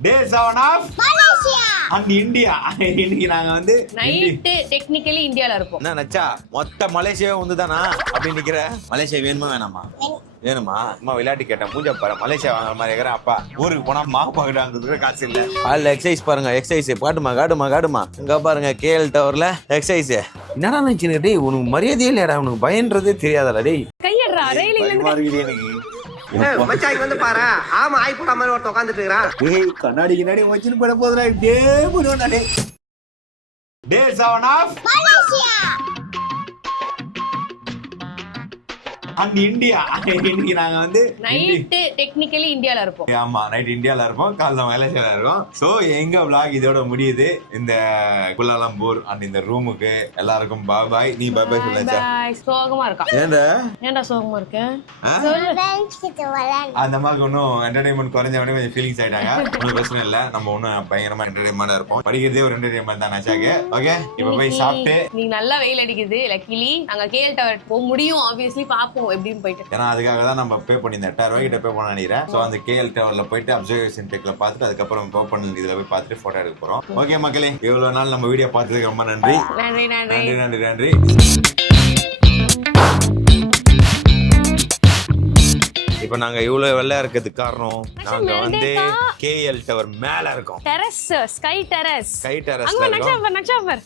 Day 7 of Malaysia and India. இன்னைக்கு நாங்க வந்து நைட் டெக்னிக்கலி இந்தியால இருப்போம். என்ன நச்சா மொத்த மலேசியாவே வந்துதானா அப்படி நிக்கிற? மலேசியா வேணுமா வேணாமா? வேணுமா? அம்மா விளையாட்டு கேட்டேன். பூஜை பாரு மலேசியா வாங்குற மாதிரி இருக்கிற அப்பா ஊருக்கு போனா மாவு பாக்கிட்டு வாங்குறதுக்கு காசு இல்ல. காலைல எக்ஸசைஸ் பாருங்க, எக்ஸசைஸ் பாட்டுமா காடுமா இங்க பாருங்க கேஎல் டவர்ல எக்ஸசைஸ். என்னடா நினைச்சுன்னு டேய், உனக்கு மரியாதையே இல்லையாடா, உனக்கு பயன்றதே தெரியாதடா டேய். கையடுறா ரயிலிங் எனக்கு மச்சாய் வந்து பாரு, ஆமா ஆய் போட மாதிரி ஒருத்த உட்காந்துட்டு இருக்கிறான். டேய் கண்ணாடி வச்சுன்னு போட போதுடா டே போடுவாடா டேய். Day 7 of Malaysia and India. இன்னைக்கு நாங்க வந்து நைட் டெக்னிக்கலி இந்தியால இருப்போம். ஆமா நைட் இந்தியால இருப்போம், காலைல மலேசியால இருக்கோம். சோ எங்க vlog இதோட முடியுது. இந்த குலாலம்பூர் அண்ட் இந்த ரூமுக்கு எல்லாருக்கும் பாய். நீ பாய் சொல்லாச்சா? பாய். சோகமா இருக்கா? ஏன்டா சோகமா இருக்க? Friends கிட்ட விளையாடு அந்த மாதிரி ஒன்றும் என்டர்டைன்மெண்ட் குறைஞ்ச உடனே கொஞ்சம் ஃபீலிங்ஸ் ஆயிட்டாங்க. ஒன்றும் பிரச்சனை இல்லை, நம்ம ஒன்றும் பயங்கரமா என்டர்டைன்மெண்டா இருப்போம். படிக்கிறதே ஒரு என்டர்டைன்மெண்ட் தான் நச்சாக்கு. ஓகே இப்போ போய் சாப்பிட்டு நீ நல்லா வெயில் அடிக்குது லக்கிலி நாங்க கேஎல் டவர் போக முடியும் ஆப்வியஸ்லி பாப்போம் எப்படின்னு போயிட்டு. ஏன்னா அதுக்காக தான் நம்ம பே பண்ணி 8,000 ரூபாய் கிட்ட பே பண்ண நினைக்கிறேன். ஸோ அந்த கேஎல் டவர்ல போயிட்டு அப்சர்வேஷன் டெக்ல பார்த்துட்டு அதுக்கப்புறம் ஓப்பன் இதுல போய் பார்த்துட்டு போட்டோ எடுக்க போறோம். ஓகே மக்களே, இவ்வளவு நாள் நம்ம வீடியோ பார்த்ததுக்கு ரொம்ப நன்றி. நன்றி. இப்ப நாங்க இவ்வளவு வெள்ளையா இருக்கிறதுக்கு காரணம் நாங்க வந்து கேஎல் டவர் மேல இருக்கோம். டெரஸ் ஸ்கை டெரஸ் டெரஸ்ல இருக்கோம். நக்ஷாபர்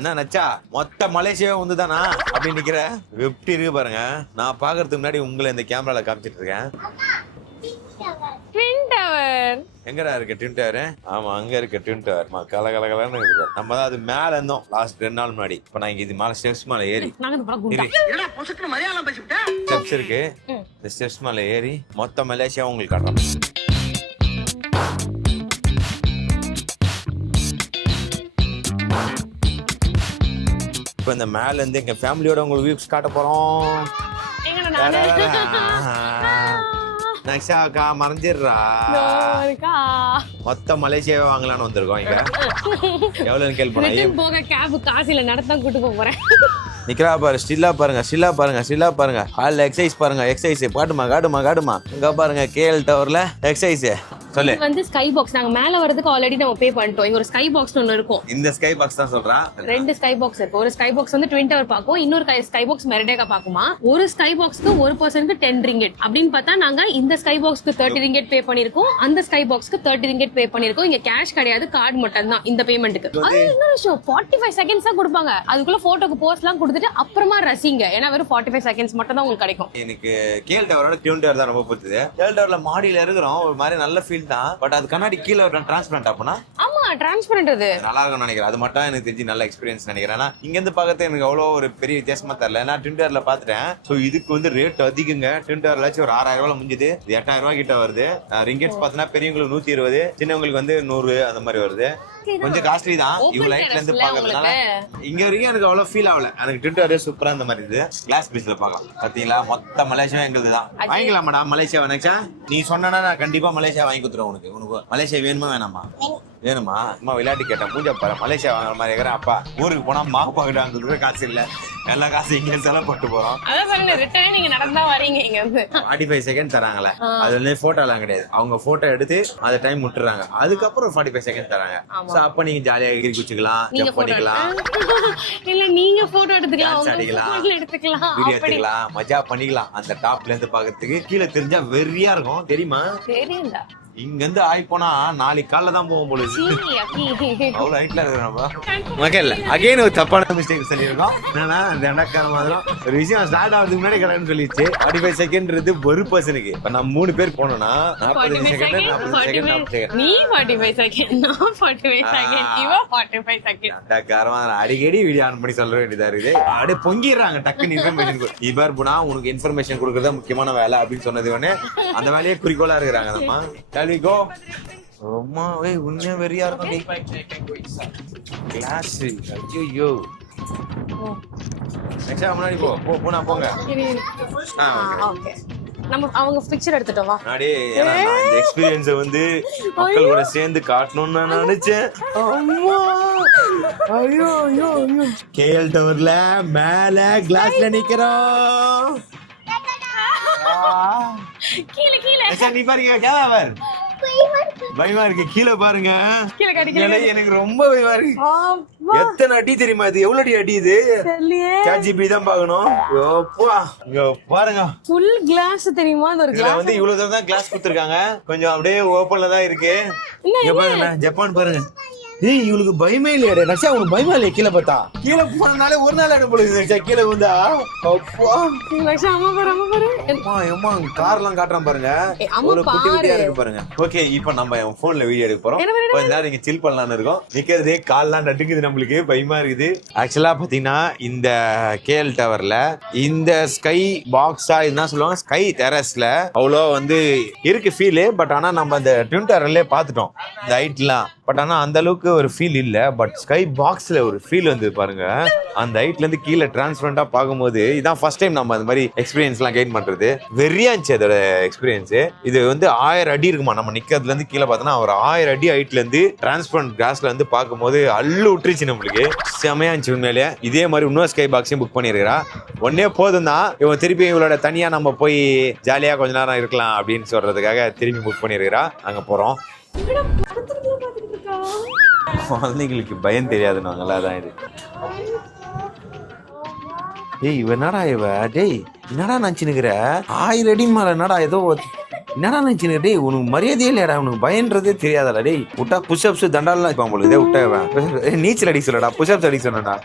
என்ன நச்சா மொத்த மலேசியாவே வந்துதானா அப்படி நிக்கிற? எப்படி இருக்கு பாருங்க. நான் பாக்குறதுக்கு முன்னாடி உங்களை இந்த கேமரால காமிச்சிட்டு இருக்கேன். ட்வின் டவர் எங்கடா இருக்கு ட்வின் டவர்? ஆமா அங்க இருக்கு ட்வின் டவர். கலகலன்னு இருக்கு. நம்ம தான் அது மேல இருந்தோம் லாஸ்ட் 2 நாள் முன்னாடி. இப்ப நான் இது மேல ஸ்டெப்ஸ் மேல ஏறி என்னடா பொசுக்கு மலையாளம் பேசிவிட்ட? ஸ்டெப்ஸ் இருக்கு, இந்த ஸ்டெப்ஸ் மேல ஏறி மொத்த மலேசியா உங்களுக்கு காட்டுறோம். இப்ப இந்த மேல இருந்து எங்க ஃபேமிலியோட உங்களுக்கு வியூஸ் காட்ட போறோம். நக்ஷாக்கா மறைஞ்சிடுறா. மொத்த மலேசியாவே வாங்கலாம்னு வந்திருக்கோம். இங்க எவ்வளவு கேள்வி போக கேப் காசு இல்ல நடத்தான் கூட்டு போறேன். நிக்கிறா பாரு, ஸ்டில்லா பாருங்க. ஹால்ல எக்ஸசைஸ் பாருங்க, எக்ஸசைஸ் பாட்டுமா காடுமா இங்க பாருங்க கேஎல் டவர்ல எக்ஸசைஸ். சொல்லு. இது வந்து ஸ்கை பாக்ஸ். நாங்க மேல வரதுக்கு ஆல்ரெடி நம்ம பே பண்ணிட்டோம். இங்க ஒரு ஸ்கை பாக்ஸ் ஒன்னு இருக்கும். இந்த ஸ்கை பாக்ஸ் தான் சொல்றா. 2 ஸ்கை பாக்ஸ் இருக்கு. ஒரு ஸ்கை பாக்ஸ் வந்து ட்வின் டவர் பாக்கும், இன்னொரு ஸ்கை பாக்ஸ் மெரிடேகா பாக்குமா. ஒரு ஸ்கை பாக்ஸ்க்கு ஒரு பர்சனுக்கு 10 ரிங்கெட் அப்படின்னு பார்த்தா நாங்க இந்த ஸ்கை பாக்ஸ்க்கு 30 ரிங்கெட் பே பண்ணிருக்கோம், அந்த ஸ்கை பாக்ஸ்க்கு 30 ரிங்கெட் பே பண்ணிருக்கோம். இங்க கேஷ் கிடையாது, கார்டு மட்டும் தான் இந்த பேமெண்ட்டுக்கு. அது இன்னொரு விஷயம், 45 செகண்ட்ஸ் தான் கொடுப்பாங்க. அதுக்குள்ள போட்டோக்கு போஸ்ட் எல்லாம் கொடுத்துட்டு அப்புறமா ரசிங்க. ஏன்னா வெறும் 45 செகண்ட்ஸ் மட்டும் தான் உங்களுக்கு கிடைக்கும். எனக்கு கேஎல் டவரோட ட்வின் டவர் தான் ரொம்ப பிடிச்சது. கேஎல் டவர்ல மாடியில இருக்கிறோம், ஒரு மாதிரி நல்ல ஃபீல் தான். பட் அது கண்ணாடி கீழே டிரான்ஸ்பரண்ட் அப்பனா ஆமா டிரான்ஸ்பரண்ட் அது நல்லா இருக்கும்னு நினைக்கிறேன். அது மட்டும் எனக்கு தெரிஞ்சு நல்ல எக்ஸ்பீரியன்ஸ் நினைக்கிறேன். இங்க இருந்து பார்க்கறது எனக்கு அவ்வளோ ஒரு பெரிய வித்தியாசமா தெரியல. நான் ட்வின் டவர்ல பாத்துட்டேன். ஸோ இதுக்கு வந்து ரேட் அதிகங்க. ட்வின் டவர்ல ஒரு 6,000 ரூபாய் முடிஞ்சது, 8,000 ரூபாய் கிட்ட வருது. ரிங்கெட்ஸ் பார்த்தீங்கன்னா பெரியவங்களுக்கு 120, சின்னவங்களுக்கு வந்து 100 அந்த மாதிரி வருது. கொஞ்சம் காஸ்ட்லி தான். இவ்வளவு லைட்ல இருந்து பாக்குறதுனால இங்க வரைக்கும் எனக்கு அவ்வளவு ஃபீல் ஆகல. எனக்கு ட்வின் டவர் சூப்பரா இந்த மாதிரி இது கிளாஸ் பீஸ்ல பார்க்கலாம். பாத்தீங்களா மொத்த மலேசியா எங்களுக்கு தான். வாங்கிக்கலாம் மேடம் மலேசியா வேணாச்சா? நீ சொன்னா நான் கண்டிப்பா மலேசியா வாங்கி கொடுத்துருவேன். உனக்கு மலேசியா வேணுமா வேணாமா? வேணுமா? அம்மா விளையாட்டு கேட்டேன். பூஜை பாரு மலேசியா வாங்குற மாதிரி இருக்கிற அப்பா ஊருக்கு போனா மாவு பாக்கிட்டு வாங்குறதுக்கு காசு இல்ல, எல்லா காசு இங்க செலவு பட்டு போறோம். நீங்க நடந்தா வரீங்க. இங்க வந்து 45 செகண்ட் தராங்களே, அதுல போட்டோ எல்லாம் கிடையாது. அவங்க போட்டோ எடுத்து அந்த டைம் விட்டுறாங்க, அதுக்கப்புறம் 45 செகண்ட் தராங்க. அப்ப நீங்க ஜாலியா எகிரி குச்சிக்கலாம், ஜம்ப் பண்ணிக்கலாம், இல்ல நீங்க போட்டோ எடுத்துக்கலாம், எடுத்துக்கலாம், வீடியோ எடுத்துக்கலாம், மஜா பண்ணிக்கலாம். அந்த டாப்ல இருந்து பாக்கிறதுக்கு கீழே தெரிஞ்சா வெறியா இருக்கும். தெரியுமா? தெரியும்டா. இங்க இருந்து ஆய் போனா நாளைக்கு காலைல தான் போவோம் போல. அவ்வளவு ஹைட்ல இருக்கோம். அகைன் ஒரு தப்பான மிஸ்டேக் சொல்லியிருக்கோம். என்னன்னா இந்த இடக்கார மாதிரி ஒரு விஷயம் ஸ்டார்ட் ஆகிறதுக்கு முன்னாடி கரெக்ட்னு சொல்லிச்சு. 45 செகண்ட் ஒரு பர்சனுக்கு. இப்ப நம்ம 3 பேர் போனோம்னா 40 செகண்ட் 40 செகண்ட். நீ 45 செகண்ட், நான் 45 செகண்ட், இவ 45 செகண்ட். அடிக்கடி வீடியோ ஆன் பண்ணி சொல்ல வேண்டியதா இருக்குது. அப்படியே பொங்கிடுறாங்க டக்குன்னு இன்ஃபர்மேஷன். இவர் போனா உனக்கு இன்ஃபர்மேஷன் கொடுக்கறதா முக்கியமான வேலை அப்படின்னு சொன்னது உடனே அந்த வேலையே குறிக்கோளா இருக்கிறாங்க. நம்ம we go. அம்மா வே உன்ன வெறியா இருக்கும். கிளாஸ் ஐயோ நெக்ஸ்ட் முன்னாடி போனா போங்க. ஓகே நம்ம அவங்க பிக்சர் எடுத்துட்டோம். வா நாடி இந்த எக்ஸ்பீரியன்ஸ் வந்து மக்கள் கூட சேர்ந்து காட்டணும்னு நான் நினைச்சேன். அம்மா ஐயோ ஐயோ கேஎல் டவர்ல மேல கிளாஸ்ல நிக்கிறோம். கீழ நீ பாருங்க கேவர் பயமா இருக்கு. கீழே பாருங்க. கீழே கடிக்கல. எனக்கு ரொம்ப பயமா இருக்கு. எத்தனை அடி தெரியுமா இது? எவ்வளவு அடி இது? ChatGPT தான் பார்க்கணும். இங்க பாருங்க. ஃபுல் கிளாஸ் தெரியுமா? அது ஒரு இதுல கிளாஸ். வந்து இவ்வளவு தூரம் தான் கிளாஸ் கொடுத்திருக்காங்க. கொஞ்சம் அப்படியே ஓபன்ல தான் இருக்கு. இங்க பாருங்க ஜப்பான் பாருங்க. ஏய் இவளுக்கு பயமே இல்லையா? நக்ஷா உனக்கு பயமா இல்லையா? கீழே பார்த்தா கீழே போனாலே ஒரு நாள் இடம் போடுது. நக்ஷா கீழே வந்தா அப்பா நக்ஷா அம்மா பாரு அம்மா கார்லாம் காட்டுறான் பாருங்க. ஒரு குட்டி குட்டியா இருக்கு பாருங்க. ஓகே இப்போ நம்ம என் போன்ல வீடியோ எடுக்க போறோம். கொஞ்ச நேரம் இங்க சில் பண்ணலாம்னு இருக்கோம். நிக்கிறதே கால்லாம் நடுக்குது, நம்மளுக்கு பயமா இருக்குது. ஆக்சுவலா பாத்தீங்கன்னா இந்த KL டவர்ல இந்த ஸ்கை பாக்ஸா என்ன சொல்லுவாங்க, ஸ்கை டெரஸ்ல அவ்வளோ வந்து இருக்கு ஃபீல். பட் ஆனா நம்ம அந்த ட்வின் டவர்லயே பாத்துட்டோம் இந்த ஹைட்லாம். பட் ஆனா அந்த அளவுக்கு ஒரு ஃபீல் இல்ல. பட் ஸ்கை பாக்ஸ்ல ஒரு ஃபீல் வந்து பாருங்க. அந்த ஹைட்ல இருந்து கீழே டிரான்ஸ்பரண்டா பார்க்கும்போது இதான் ஃபர்ஸ்ட் டைம் நம்ம அந்த மாதிரி எக்ஸ்பீரியன்ஸ் எல்லாம் கெயின் பண்றது. வெறியா இருந்துச்சு அதோட எக்ஸ்பீரியன்ஸ். இது வந்து 1000 அடி இருக்குமா நம்ம நிக்கிறதுல இருந்து கீழே பார்த்தோம்னா ஒரு 1000 அடி ஹைட்ல இருந்து டிரான்ஸ்பரண்ட் கிளாஸ்ல இருந்து பார்க்கும்போது அள்ளு விட்டுருச்சு நம்மளுக்கு. செமையா இருந்துச்சு உண்மையிலேயே. இதே மாதிரி இன்னொரு ஸ்கை பாக்ஸையும் புக் பண்ணிருக்கிறா. ஒன்னே போதும் தான் இவன் திருப்பி இவளோட தனியா நம்ம போய் ஜாலியா கொஞ்ச நேரம் இருக்கலாம் அப்படின்னு சொல்றதுக்காக திரும்பி புக் பண்ணிருக்கிறா. அங்க போறோம். குழந்தைங்களுக்கு பயம் தெரியாதுன்னு அதான் இது. ஏய் இவ என்னடா இவ? டேய் என்னடா நினைச்சுனுக்குற? 1000 அடி மேல என்னடா ஏதோ என்னடா நினைச்சுனுக்க? டேய் உனக்கு மரியாதையே இல்லையாடா? உனக்கு பயன்றதே தெரியாதடா? டேய் விட்டா புஷ்அப்ஸ் தண்டாலாம் இருப்பான் போல. இதே விட்டா நீச்சல் அடிக்க சொல்லடா, புஷ்அப்ஸ் அடிக்க சொன்னடா.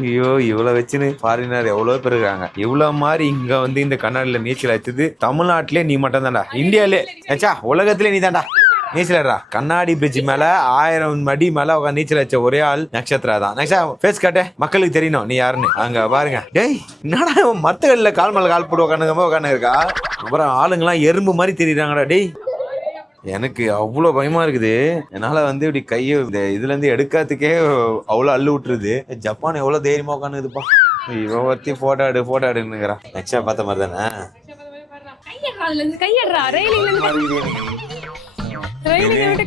ஐயோ இவ்வளவு வச்சுன்னு ஃபாரினர் எவ்வளவு பேர் இருக்காங்க. இவ்வளவு மாதிரி இங்க வந்து இந்த கண்ணாடியில நீச்சல் அடிச்சது தமிழ்நாட்டிலே நீ மட்டும் தான்டா. இந்தியாலே உலகத்திலே நீ தான்டா நீச்சலடா. கண்ணாடி பிரிட்ஜ் மேல 1000 அடி மேல உட்காந்து நீச்சல் அடிச்ச ஒரே ஆள் நக்ஷத்ரா தான். நக்ஷா ஃபேஸ் காட்டு, மக்களுக்கு தெரியணும் நீ யாருன்னு. அங்க பாருங்க. டேய் என்னடா மரத்துக்கல்ல கால் மேல கால் போட்டு உட்காந்து இருக்கா. அப்புறம் ஆளுங்கெல்லாம் எறும்பு மாதிரி தெரியுறாங்கடா. டேய் எனக்கு அவ்வளோ பயமா இருக்குது. என்னால வந்து இப்படி கையை இதுல இருந்து எடுக்கிறதுக்கே அவ்வளோ அள்ளு விட்டுருது. ஜப்பான் எவ்வளவு தைரியமா உட்காந்துதுப்பா. இவன் ஒருத்தி போட்டோ எடுங்கிறா. நக்ஷா பார்த்த மாதிரி தானே. கையடுறா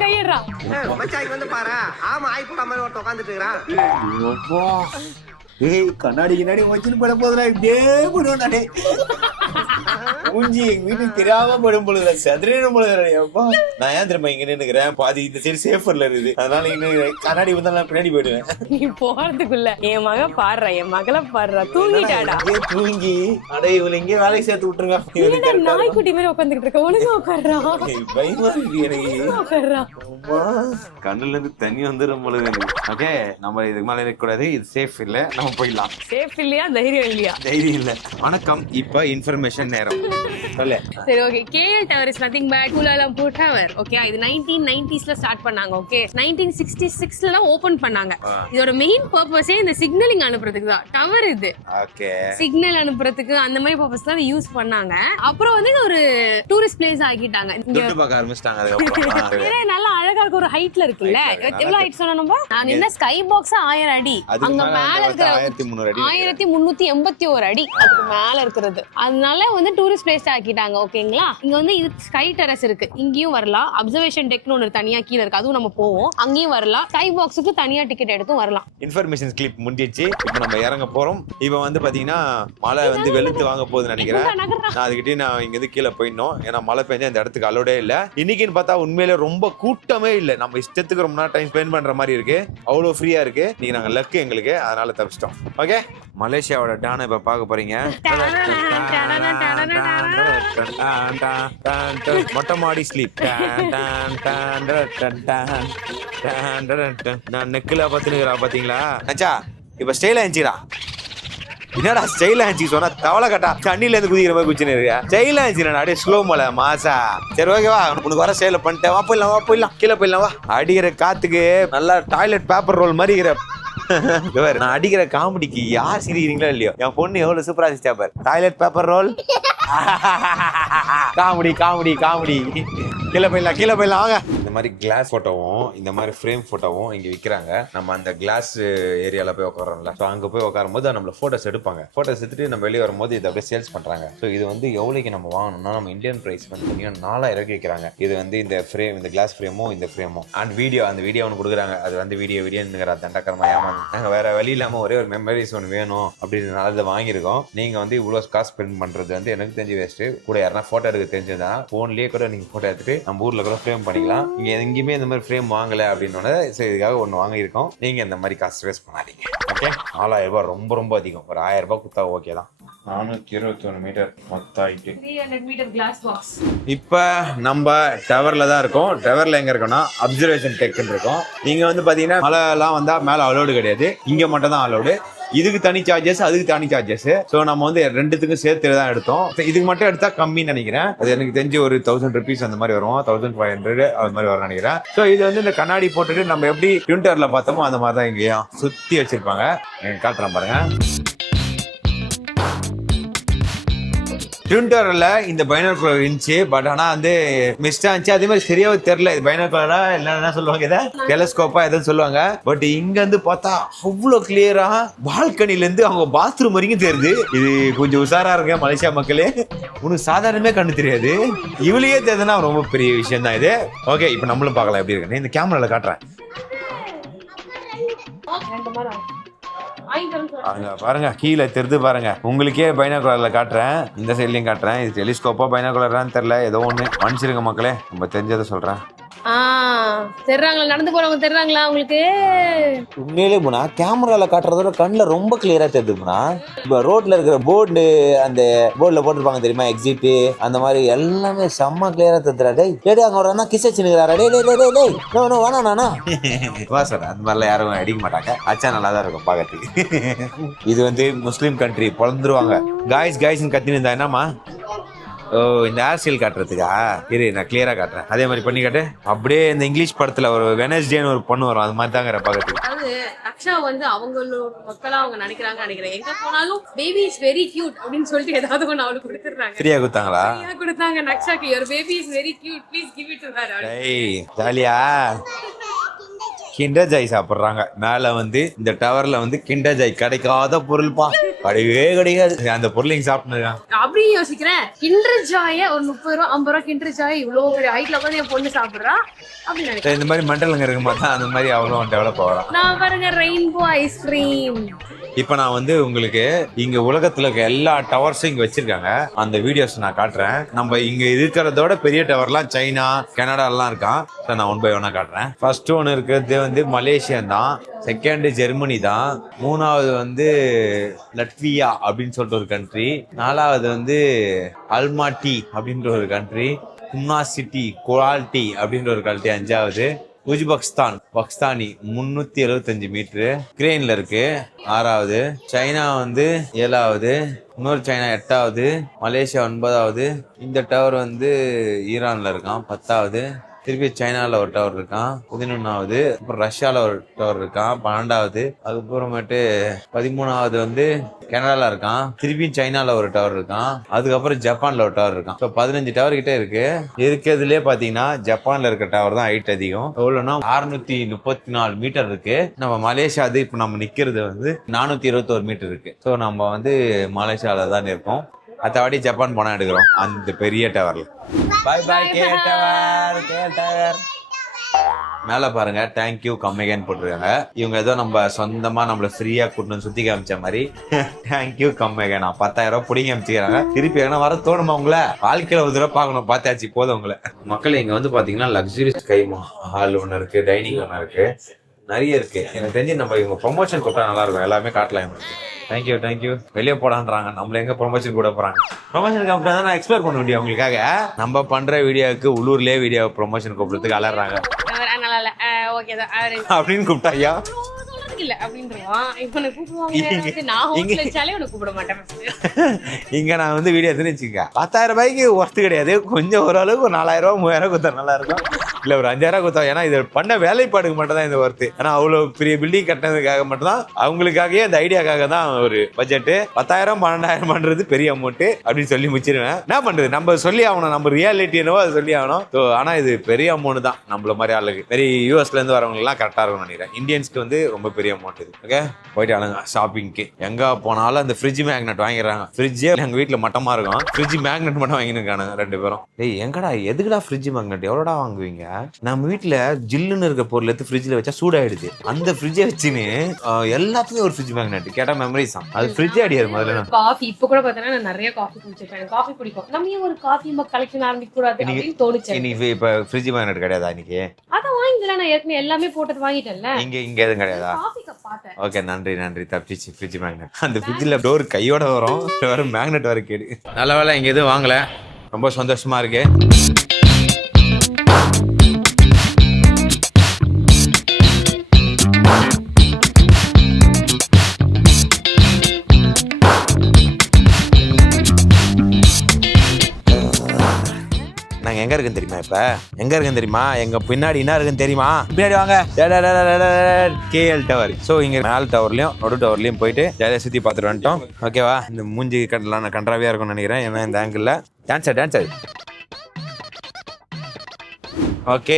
கையடுறா. மச்சாய் வந்து பாரு. ஆமா ஆய் போட மாதிரி ஒருத்தன் உட்காந்துட்டு இருக்கிறான். ஏய் கண்ணாடி கிண்ணாடி வச்சுன்னு பட போதுடா. இப்படியே போடுவேன் மூஞ்சி எங்க வீட்டுக்கு தெரியாம படும் பொழுது சதுரேனும் பொழுதுப்பா. நான் ஏன் திரும்ப இங்க நின்னுக்கிறேன்? பாதி இந்த சைடு சேஃபர்ல இருக்குது. அதனால இன்னும் கண்ணாடி வந்து நான் பின்னாடி போயிடுவேன். நீ போறதுக்குள்ள என் மக பாடுறா, என் மகளை பாடுறா. தூங்கிட்டாடா. தூங்கி அடே இவளை இங்கே வேலைக்கு சேர்த்து விட்டுருங்க. நாய்க்குட்டி மாதிரி உட்காந்துக்கிட்டு இருக்க. ஒழுங்கா உட்கார்றா. பயமா இருக்கு எனக்கு. உட்கார்றா. கண்ணுல இருந்து தண்ணி வந்துடும் பொழுது. ஓகே நம்ம இதுக்கு மேல இருக்க கூடாது. இது சேஃப் இல்ல. நம்ம போயிடலாம். சேஃப் இல்லையா? தைரியம் இல்லையா? தைரியம் இல்ல. வணக்கம். இப்ப இன்ஃபர்மேஷன் நேரம். சரி okay. KL tower is nothing but Kuala Lumpur tower. Okay இது 1990s ஸ்டார்ட் பண்ணாங்க. ஓகே 1966ல தான் ஓபன் பண்ணாங்க. இதோட மெயின் பர்பஸே இந்த சிக்னலிங் அனுப்புறதுக்கு தான். டவர் இது. ஓகே சிக்னல் அனுப்புறதுக்கு அந்த மாதிரி பர்பஸ் தான் யூஸ் பண்ணாங்க. அப்புறம் வந்து ஒரு டூரிஸ்ட் பிளேஸ் ஆக்கிட்டாங்க. இங்க பார்க்க ஆரம்பிச்சிட்டாங்க. அதுக்கப்புறம் நல்லா அழகா இருக்க ஒரு ஹைட்ல இருக்குல்ல. எவ்வளவு ஹைட் சொன்னா நம்ம? நான் என்ன ஸ்கை பாக்ஸ் 1000 அடி. அங்க மேல இருக்கிற 1381 அடி. அதுக்கு மேல இருக்கிறது. அதனால வந்து டூரிஸ்ட் பிளேஸ் ஆக்கிட்டாங்க. ஓகேங்களா. இங்க வந்து இது ஸ்கை டெரஸ் இருக்கு. இங்கேயும் வரலாம். அப்சர்வேஷன் டெக்னு ஒன்னு தனியா கீழ இருக்கு. அதுவும் நம்ம போவோம். அங்கேயும் வரலாம். ஸ்கை பாக்ஸுக்கு தனியா டிக்கெட் எடுத்தும் வரலாம். இன்ஃபர்மேஷன் கிளிப் முடிஞ்சிச்சு. இப்போ நம்ம இறங்க போறோம். இப்போ வந்து பாத்தீங்கன்னா மழை வந்து வெளுத்து வாங்க போகுதுன்னு நினைக்கிறேன். நான் அதுக்கிட்டே நான் இங்க இருந்து கீழே போயிடணும். ஏன்னா மழை பெஞ்சா இந்த இடத்துக்கு அலோடே இல்ல. இன்னைக்குன்னு பார்த்தா உண்மையிலே ரொம்ப கூட்டமே இல்ல. நம்ம இஷ்டத்துக்கு ரொம்ப நேரம் டைம் ஸ்பெண்ட் பண்ற மாதிரி இருக்கு. அவ்வளவு ஃப்ரீயா இருக்கு. நீங்க நாங்க லக்கு எங்களுக்கு. அதனால தப்பிச்சிட்டோம். ஓகே மலேசியாவோட டானை இப்ப பாக்க போறீங்க. மொட்டை மாடி ஸ்லீப். நான் நெக்கில பாத்துனுக்கிறா பாத்தீங்களா. நச்சா இப்ப ஸ்டைலா இருந்துச்சுடா. என்னடா ஸ்டைலா இருந்துச்சு சொன்னா தவளை கட்டா தண்ணில இருந்து குதிக்கிற மாதிரி குச்சின்னு இருக்கியா. ஸ்டைலா இருந்துச்சு அப்படியே ஸ்லோ மலை மாசா. சரி ஓகேவா உனக்கு வர ஸ்டைல பண்ணிட்டேன். வா போயிடலாம் கீழே போயிடலாம். வா அடிக்கிற காத்துக்கு நல்லா டாய்லெட் பேப்பர் ரோல் மாதிரி இருக்கிற நான் அடிக்கிற காமெடிக்கு யார் சிரிக்கிறீங்களோ இல்லையோ என் பொண்ணு எவ்வளவு சூப்பரா சிரிச்சா பாரு. டாய்லெட் பேப்பர் ரோல் காமெடி கீழே போயிடலாம் வாங்க. இந்த மாதிரி கிளாஸ் போட்டோவும் இந்த மாதிரி ஃப்ரேம் போட்டோவும் இங்க விற்கிறாங்க. நம்ம அந்த கிளாஸ் ஏரியால போய் உட்காரோம்ல, ஸோ அங்க போய் உட்காரும் போது நம்மள போட்டோஸ் எடுப்பாங்க. போட்டோஸ் எடுத்துட்டு நம்ம வெளியே வரும்போது இதை அப்படியே சேல்ஸ் பண்றாங்க. ஸோ இது வந்து எவ்வளோக்கு நம்ம வாங்கணும்னா நம்ம இந்தியன் பிரைஸ் வந்து பார்த்தீங்கன்னா 4000 விற்கிறாங்க. இது வந்து இந்த ஃப்ரேம், இந்த கிளாஸ் ஃப்ரேமும் இந்த ஃப்ரேமும் அண்ட் வீடியோ, அந்த வீடியோ ஒன்று கொடுக்குறாங்க. அது வந்து வீடியோங்கிற தண்டக்கரமா ஏமாந்து நாங்கள் வேற வழி இல்லாமல் ஒரே ஒரு மெமரிஸ் ஒன்று வேணும் அப்படின்றதுனால இதை வாங்கியிருக்கோம். நீங்க வந்து இவ்வளோ காசு ஸ்பெண்ட் பண்றது வந்து எனக்கு தெரிஞ்சு வேஸ்ட்டு. கூட யாருன்னா போட்டோ எடுக்க தெரிஞ்சதுன்னா போன்லேயே கூட நீங்க போட்டோ எடுத்துட்டு நம்ம ஊர்ல கூட ஃப்ரேம் பண்ணிக்கலாம். நீங்க எங்கேயுமே இந்த மாதிரி ஃப்ரேம் வாங்கல அப்படின்னு சரி இதுக்காக ஒன்று வாங்கியிருக்கோம். நீங்க இந்த மாதிரி காசு வேஸ்ட் பண்ணாதீங்க. ஓகே, 4000 ரூபாய் ரொம்ப ரொம்ப அதிகம். ஒரு 1000 ரூபாய் கொடுத்தா ஓகே தான். 421 மீட்டர் மொத்தம் ஆயிட்டு 300 மீட்டர் கிளாஸ் பாக்ஸ். இப்போ நம்ம டவர்ல தான் இருக்கோம். டவர்ல எங்க இருக்கோம்னா அப்சர்வேஷன் டெக்னு இருக்கோம். நீங்க வந்து பாத்தீங்கன்னா மழைலாம் வந்தா மேல அலோடு கிடையாது, இங்க மட்டும் தான் அலோடு. இதுக்கு தனி சார்ஜஸ், அதுக்கு தனி சார்ஜஸ். ஸோ நம்ம வந்து ரெண்டுத்துக்கும் சேர்த்து தான் எடுத்தோம். இதுக்கு மட்டும் எடுத்தா கம்மின்னு நினைக்கிறேன். அது எனக்கு தெரிஞ்சு ஒரு 1000 rupees அந்த மாதிரி வரும், 1500 அது மாதிரி வரும் நினைக்கிறேன். ஸோ இது வந்து இந்த கண்ணாடி போட்டுட்டு நம்ம எப்படி ட்வின்டர்ல பார்த்தோமோ அந்த மாதிரி தான் இங்கேயும் சுத்தி வச்சிருப்பாங்க. காட்டுறேன் பாருங்க. ட்வின்டர்ல இந்த பைனாகுலர் இருந்துச்சு, பட் ஆனா வந்து மிஸ்டா இருந்துச்சு. அதே மாதிரி சரியாவே தெரியல இது பைனாகுலரா இல்ல என்ன சொல்லுவாங்க, இதை டெலஸ்கோப்பா எதுவும் சொல்லுவாங்க. பட் இங்க வந்து பார்த்தா அவ்வளவு கிளியரா பால்கனில இருந்து அவங்க பாத்ரூம் வரைக்கும் தெரியுது. இது கொஞ்சம் உஷாரா இருக்க மலேசியா மக்களே, உனக்கு சாதாரணமே கண்ணு தெரியாது, இவளையே தெரியுதுன்னா ரொம்ப பெரிய விஷயம் தான் இது. ஓகே, இப்போ நம்மளும் பார்க்கலாம் எப்படி இருக்குன்னு. இந்த கேமரால காட்டுறேன். அங்க பாருங்க, கீழே தெரிது பாருங்க. உங்களுக்கே பைனாகுலர்ல காட்டுறேன், இந்த சைட்லயும் காட்டுறேன். இது டெலிஸ்கோப்பா பைனாகுலரான்னு தெரியல, ஏதோ ஒண்ணு மன்னிச்சிருங்க மக்களே, நம்ம தெரிஞ்சதை சொல்றேன். தெரிறாங்களா, நடந்து போறவங்க தெரிறாங்களா உங்களுக்கு? உண்மையிலே போனா கேமரால காட்டுறதோட கண்ணுல ரொம்ப கிளியரா தெரியுது போனா. இப்ப ரோட்ல இருக்கிற போர்டு, அந்த போர்டுல போட்டிருப்பாங்க தெரியுமா, எக்ஸிட் அந்த மாதிரி எல்லாமே செம்ம கிளியரா தெரியுதுடா. டேய் அங்க ஒரு கிஸ் வச்சுக்கிறாரா, டேய் டேய் டேய் டேய் நோ நோ வேணா நானா வா சார், அந்த மாதிரிலாம் யாரும் அடிக்க மாட்டாங்க. அச்சா நல்லா தான் இருக்கும் பாக்கிறதுக்கு. இது வந்து முஸ்லீம் கண்ட்ரி, பொழந்துருவாங்க. காய்ஸ் காய்ஸ்ன்னு கத்தின்னு இருந்தா என்னமா? ஓ, இந்த அரசியல் காட்டுறதுக்கா? இரு நான் கிளியரா காட்டுறேன். அதே மாதிரி பண்ணி காட்டு. அப்படியே இந்த இங்கிலீஷ் படத்துல ஒரு வெனஸ்டேன்னு ஒரு பொண்ணு வரும், அது மாதிரி தாங்க பாக்கிறதுக்கு. அது அக்ஷா வந்து அவங்களோட மக்களா அவங்க நினைக்கிறாங்க. எங்க போனாலும் பேபி இஸ் வெரி கியூட் அப்படின்னு சொல்லிட்டு ஏதாவது ஒண்ணு அவளுக்கு கொடுத்துறாங்க. ஃப்ரீயா கொடுத்தாங்களா? ஃப்ரீயா கொடுத்தாங்க. நக்ஷாக்கு your baby is very cute, please give it to her. ஏய் ஜாலியா கிண்டர் ஜாய் சாப்பிடுறாங்க. மேல வந்து இந்த டவர்ல வந்து கிண்டர் ஜாய் கிடைக்காத பொருள்பா, கிடையவே கிடையாது. அந்த பொருள் இங்க சாப்பிட்டுருக்காங்க. அப்படி யோசிக்கிறேன், கிண்டர் ஜாய ஒரு 30 ரூபா 50 ரூபா கிண்டர் ஜாய் இவ்வளவு பெரிய ஹைட்ல உட்காந்து என் பொண்ணு சாப்பிடுறா அப்படின்னு நினைக்கிறேன். இந்த மாதிரி மண்டலங்க இருக்கும்போது தான் அந்த மாதிரி அவ்வளோ டெவலப் ஆகலாம். நான் பாருங்க ரெயின்போ ஐஸ்கிரீம். இப்போ நான் வந்து உங்களுக்கு இங்க உலகத்துல இருக்க எல்லா டவர்ஸும் இங்க வச்சிருக்காங்க. அந்த வீடியோஸ் நான் காட்டுறேன். நம்ம இங்க இருக்கிறதோட பெரிய டவர்லாம் சைனா, கனடா எல்லாம் இருக்கான். நான் 1 by 1 காட்டுறேன். ஃபர்ஸ்ட் ஒன்று இருக்கிறது வந்து மலேசியன் தான், செகண்ட் ஜெர்மனி தான், மூணாவது வந்து லட்வியா அப்படின்னு சொல்லிட்டு ஒரு கண்ட்ரி, நாலாவது வந்து அல்மாட்டி அப்படின்ற ஒரு கண்ட்ரி, கும்னா சிட்டி குவாலிட்டி அப்படின்ற ஒரு கண்ட்ரி அஞ்சாவது, உஜ்பெகிஸ்தான் பாகிஸ்தானி 375 மீட்டரு கிரேன்ல இருக்கு ஆறாவது, சைனா வந்து 7வது, இன்னொரு சைனா 8வது, மலேசியா 9வது, இந்த டவர் வந்து ஈரான்ல இருக்கான் 10வது, திருப்பி சைனால ஒரு டவர் இருக்கான் 11வது, அப்புறம் ரஷ்யால ஒரு டவர் இருக்கான் 12வது, அதுக்கப்புறமேட்டு 13வது வந்து கனடால இருக்கான், திருப்பி சைனால ஒரு டவர் இருக்கான், அதுக்கப்புறம் ஜப்பான்ல ஒரு டவர் இருக்கான். ஸோ 15 டவர் கிட்ட இருக்கு. இருக்கிறதுலே பாத்தீங்கன்னா ஜப்பான்ல இருக்க டவர் தான் ஹைட் அதிகம். எவ்வளவுனா 634 மீட்டர் இருக்கு. நம்ம மலேசியா அது இப்ப நம்ம நிக்கிறது வந்து 421 மீட்டர் இருக்கு. ஸோ நம்ம வந்து மலேசியால தான் இருக்கோம். அத்தவாடி ஜப்பான் போனா எடுக்கிறோம் அந்த பெரிய டவர்ல. Bye bye KL tower. மேல பாருங்க தேங்க்யூ கம்மிகன் போட்டிருக்காங்க. இவங்க ஏதோ நம்ம சொந்தமா நம்மள ஃப்ரீயா கூட்டணும் சுத்தி காமிச்ச மாதிரி தேங்க்யூ கம்மிகன். 10,000 ரூபாய் பிடிங்கி அமைச்சுக்கிறாங்க. திருப்பி எங்கன்னா வர தோணுமா உங்களை? வாழ்க்கையில ஒரு தடவை பார்க்கணும், பார்த்தாச்சு போதும் உங்களை. மக்கள் இங்க வந்து பாத்தீங்கன்னா லக்ஸுரி ஸ்கை ஹால் ஒன்று இருக்கு, டைனிங் ஒன்று இருக்கு, நிறைய இருக்கு. எனக்கு தெரிஞ்சு நம்ம இவங்க ப்ரொமோஷன் கொடுத்தா நல்லா இருக்கும், எல்லாமே காட்டலாம் எங்களுக்கு. தேங்க்யூ வெளியே போடான்றாங்க, நம்மள எங்க ப்ரொமோஷன் கூட போறாங்க. ப்ரொமோஷன் கூப்பிட்டா நான் எக்ஸ்பிளைன் பண்ண முடியும் உங்களுக்காக. நம்ம பண்ற வீடியோவுக்கு உள்ளூர்லயே வீடியோ ப்ரொமோஷன் கூப்பிடுறதுக்கு அலறாங்க அப்படின்னு கூப்பிட்டா ஐயா இல்ல அப்படின்றான். இவனை கூப்பிடுவாங்க, நான் ஹோட்டல் வச்சாலே உனக்கு கூப்பிட மாட்டேன். இங்க நான் வந்து வீடியோ எடுத்துன்னு வச்சுக்க 10,000 ரூபாய்க்கு ஒர்த்து கிடையாது. கொஞ்சம் ஓரளவுக்கு ஒரு 4,000 ரூபாய் 3,000 கொடுத்தா நல்லா இருக்கும். இல்ல ஒரு 5000 கொடுத்தா, ஏன்னா இது பண்ண வேலைப்பாடுக்கு மட்டும் தான் இந்த ஒர்த்து. ஏன்னா அவ்வளவு பெரிய பில்டிங் கட்டினதுக்காக மட்டும் தான், அவங்களுக்காகவே அந்த ஐடியாக்காக தான் ஒரு பட்ஜெட். 10,000 12,000 பண்றது பெரிய அமௌண்ட் அப்படின்னு சொல்லி முடிச்சிருவேன். என்ன பண்றது, நம்ம சொல்லி ஆகணும், நம்ம ரியாலிட்டி என்னவோ அதை சொல்லி ஆகணும். ஸோ ஆனா இது பெரிய அமௌண்ட் தான் நம்மள மாதிரி ஆளுக்கு. வெரி யூஎஸ்ல இருந்து வரவங்க எல்லாம் கரெக்டா இருக்கும்னு நினைக்கிறேன். இந்தியன்ஸ்க்கு வந்து ரொம்ப பெரிய அமௌண்ட் இது. ஓகே, போயிட்டு ஆளுங்க ஷாப்பிங்க்கு எங்க போனாலும் அந்த ஃப்ரிட்ஜ் மேக்னெட் வாங்கிடுறாங்க. ஃப்ரிட்ஜே எங்க வீட்டுல மட்டமா இருக்கும், ஃப்ரிட்ஜ் மேக்னெட் மட்டும் வாங்கினுக்கானுங்க 2 பேரும். டேய் எங்கடா எதுக்குடா ஃப்ரிட்ஜ் மேக்னெட் எவ்வளோடா வாங்குவீங்க? நம்ம வீட்டுல ஜில்லுன்னு இருக்க பொருள் எடுத்து ஃப்ரிட்ஜ்ல வச்சா சூடாயிடுது. அந்த ஃப்ரிட்ஜை வச்சுன்னு எல்லாத்துக்கும் ஒரு ஃப்ரிட்ஜ் மேக்னெட் கேட்டா மெமரிஸ் தான். அது ஃப்ரிட்ஜ் அடியாது முதல்ல. காஃபி இப்ப கூட பார்த்தா நான் நிறைய காஃபி குடிச்சிருக்கேன். காஃபி பிடிக்கும். நம்ம ஏன் ஒரு காஃபி மக் கலெக்ஷன் ஆரம்பிக்க கூடாது அப்படின்னு தோணுச்சு. இன்னைக்கு இப்ப ஃப்ரிட்ஜ் மேக்னெட் கிடையாதா? இன்னைக்கு அத வாங்கிடலாம். நான் ஏற்கனவே எல்லாமே போட்டது வாங்கிட்டேன்ல. இங்க எதுவும் கிடையாதா? காஃபி கப் பார்த்தேன். ஓகே, நன்றி தப்பிச்சு. ஃப்ரிட்ஜ் மேக்னெட் அந்த ஃப்ரிட்ஜில் டோர் கையோட வரும், வேற மேக்னெட் வர கேடு. நல்ல வேலை இங்க எதுவும் வாங்கல, ரொம்ப சந்தோஷமா இருக்கு. நாங்க எங்க இருக்குன்னு தெரியுமா? இப்ப எங்க இருக்குன்னு தெரியுமா? எங்க பின்னாடி என்ன இருக்குன்னு தெரியுமா? பின்னாடி வாங்க, கேஎல் டவர். சோ இங்க மேல் டவர்லயும் நடு டவர்லயும் போயிட்டு ஜாலியா சுத்தி பாத்துட்டு வந்துட்டோம். ஓகேவா? இந்த மூஞ்சி கட்டலாம் கன்றாவியா இருக்கும்னு நினைக்கிறேன், ஏன்னா இந்த ஆங்கிள் டான்ஸர். ஓகே,